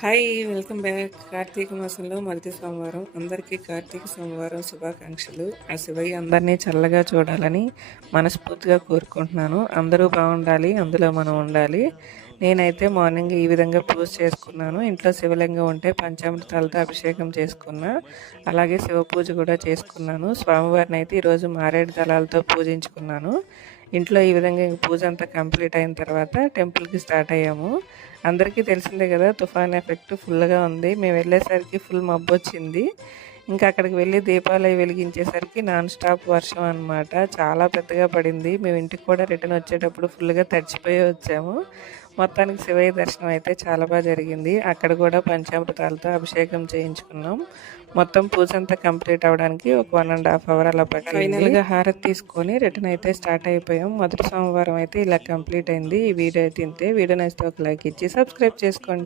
Hi welcome back. Karthika మాసంలో మొదటి సోమవారం అందరికీ కార్తీక సోమవారం శుభాకాంక్షలు. ఆ శివయ్య అందరినీ చల్లగా చూడాలని మనస్ఫూర్తిగా కోరుకుంటున్నాను. అందరూ బాగుండాలి, అందులో మనం ఉండాలి. నేనైతే మార్నింగ్ ఈ విధంగా పూజ చేసుకున్నాను. ఇంట్లో శివలింగం ఉంటే పంచామృతాలతో అభిషేకం చేసుకున్నా, అలాగే శివ పూజ కూడా చేసుకున్నాను. స్వామివారిని అయితే ఈరోజు మారేడు దళాలతో పూజించుకున్నాను. ఇంట్లో ఈ విధంగా పూజ అంతా కంప్లీట్ అయిన తర్వాత టెంపుల్కి స్టార్ట్ అయ్యాము. అందరికీ తెలిసిందే కదా, తుఫాన్ ఎఫెక్ట్ ఫుల్గా ఉంది. మేము వెళ్ళేసరికి ఫుల్ మబ్బు వచ్చింది. ఇంకా అక్కడికి వెళ్ళి దీపాలు వెలిగించేసరికి నాన్ స్టాప్ వర్షం అనమాట. చాలా పెద్దగా పడింది. మేము ఇంటికి కూడా రిటర్న్ వచ్చేటప్పుడు ఫుల్గా తడిచిపోయి వచ్చాము. మొత్తానికి శివయ్య దర్శనం అయితే చాలా బాగా జరిగింది. అక్కడ కూడా పంచామృతాలతో అభిషేకం చేయించుకున్నాం. మొత్తం పూజ అంతా కంప్లీట్ అవ్వడానికి ఒక 1.5 అవర్ అలా పట్టింది. ఫైనల్గా హారతి తీసుకొని రిటర్న్ అయితే స్టార్ట్ అయిపోయాం. మొదటి సోమవారం అయితే ఇలా కంప్లీట్ అయింది. ఈ వీడియో అయితే ఇంతే. వీడియో నచ్చితే ఒక లైక్ ఇచ్చి సబ్స్క్రైబ్ చేసుకోండి.